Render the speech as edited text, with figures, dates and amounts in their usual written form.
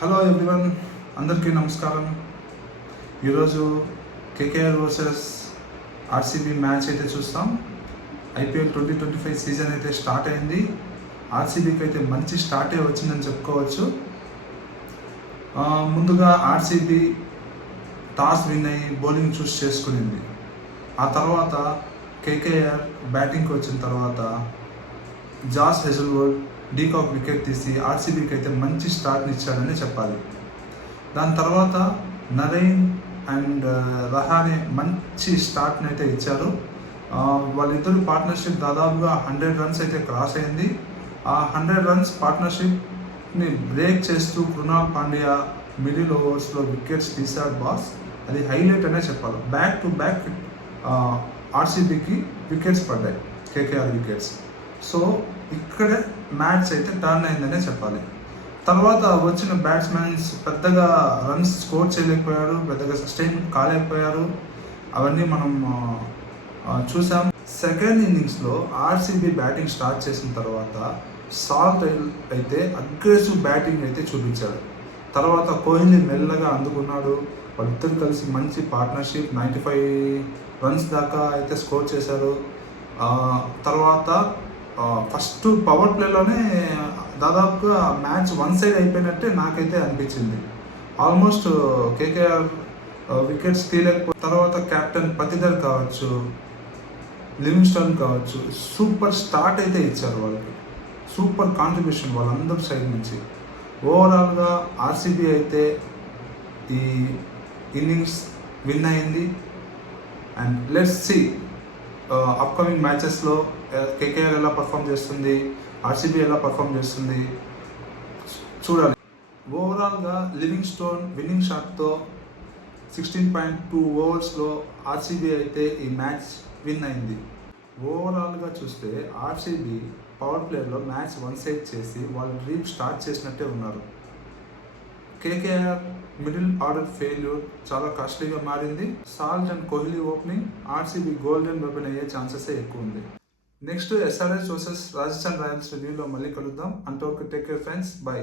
Hello everyone, అందరికీ నమస్కారం. ఈరోజు కేకేఆర్ వర్సెస్ ఆర్సీబీ మ్యాచ్ అయితే చూస్తాం. ఐపీఎల్ 2025 సీజన్ అయితే స్టార్ట్ అయింది. ఆర్సీబీకి అయితే మంచి స్టార్టే వచ్చిందని చెప్పుకోవచ్చు. ముందుగా ఆర్సీబీ టాస్ విన్ అయ్యి బౌలింగ్ చూస్ చేసుకునింది. ఆ తర్వాత కేకేఆర్ బ్యాటింగ్కి వచ్చిన తర్వాత జాస్ హెజల్వుడ్ డీకాక్ వికెట్ తీసి ఆర్సీబీకి అయితే మంచి స్టార్ట్ని ఇచ్చాడని చెప్పాలి. దాని తర్వాత నరైన్ అండ్ రహానే మంచి స్టార్ట్ని అయితే ఇచ్చారు. వాళ్ళిద్దరు పార్ట్నర్షిప్ దాదాపుగా 100 రన్స్ అయితే క్రాస్ అయింది. ఆ 100 రన్స్ పార్ట్నర్షిప్ని బ్రేక్ చేస్తూ కృణాల్ పాండ్యా మిడిల్ ఓవర్స్లో వికెట్స్ తీశాడు బాస్. అది హైలైట్ అనే చెప్పాలి. బ్యాక్ టు బ్యాక్ ఆర్సీబీకి వికెట్స్ పడ్డాయి, కేకేఆర్ వికెట్స్. సో ఇక్కడే మ్యాచ్ అయితే టర్న్ అయిందనే చెప్పాలి. తర్వాత వచ్చిన బ్యాట్స్మెన్స్ పెద్దగా రన్స్ స్కోర్ చేయలేకపోయారు, పెద్దగా సస్టైన్ కాలేకపోయారు. అవన్నీ మనం చూసాం. సెకండ్ ఇన్నింగ్స్లో ఆర్సీబీ బ్యాటింగ్ స్టార్ట్ చేసిన తర్వాత సాల్ట్ అయితే అగ్రెసివ్ బ్యాటింగ్ అయితే చూపించాడు. తర్వాత కోహ్లీ మెల్లగా అందుకున్నాడు. వాళ్ళిద్దరు కలిసి మంచి పార్ట్నర్షిప్ 95 రన్స్ దాకా అయితే స్కోర్ చేశారు. తర్వాత ఫస్ట్ పవర్ ప్లేలోనే దాదాపుగా మ్యాచ్ వన్ సైడ్ అయిపోయినట్టే నాకైతే అనిపించింది. ఆల్మోస్ట్ కేకేఆర్ వికెట్స్ తీయలేకపోతే తర్వాత కెప్టెన్ పతిదర్ కావచ్చు, లివింగ్స్టన్ కావచ్చు, సూపర్ స్టార్ట్ అయితే ఇచ్చారు వాళ్ళకి. సూపర్ కాంట్రిబ్యూషన్ వాళ్ళందరి సైడ్ నుంచి. ఓవరాల్గా ఆర్సీబీ అయితే ఈ ఇన్నింగ్స్ విన్ అయింది. అండ్ లెట్స్ సీ అప్కమింగ్ మ్యాచెస్లో కేకేఆర్ ఎలా పర్ఫామ్ చేస్తుంది, ఆర్సీబీ ఎలా పర్ఫామ్ చేస్తుంది చూడాలి. ఓవరాల్గా లివింగ్స్టోన్ విన్నింగ్ షాట్తో 16.2 ఓవర్స్లో ఆర్సీబీ అయితే ఈ మ్యాచ్ విన్ అయింది. ఓవరాల్గా చూస్తే ఆర్సీబీ పవర్ ప్లేలో మ్యాచ్ వన్ సైడ్ చేసి వాళ్ళు డ్రీమ్ స్టార్ట్ చేసినట్టే ఉన్నారు. కేకేఆర్ మిడిల్ ఆర్డర్ ఫెయిల్యూర్ చాలా కాస్ట్లీగా మారింది. Salt and Kohli opening RCB golden weapon అయ్యే ఛాన్సెస్ ఎక్కువ ఉంది. Next SRH versus Rajasthan Royals రివ్యూలో మళ్ళీ కలుద్దాం. అంతవరకు టేక్ కేర్ ఫ్రెండ్స్, బై.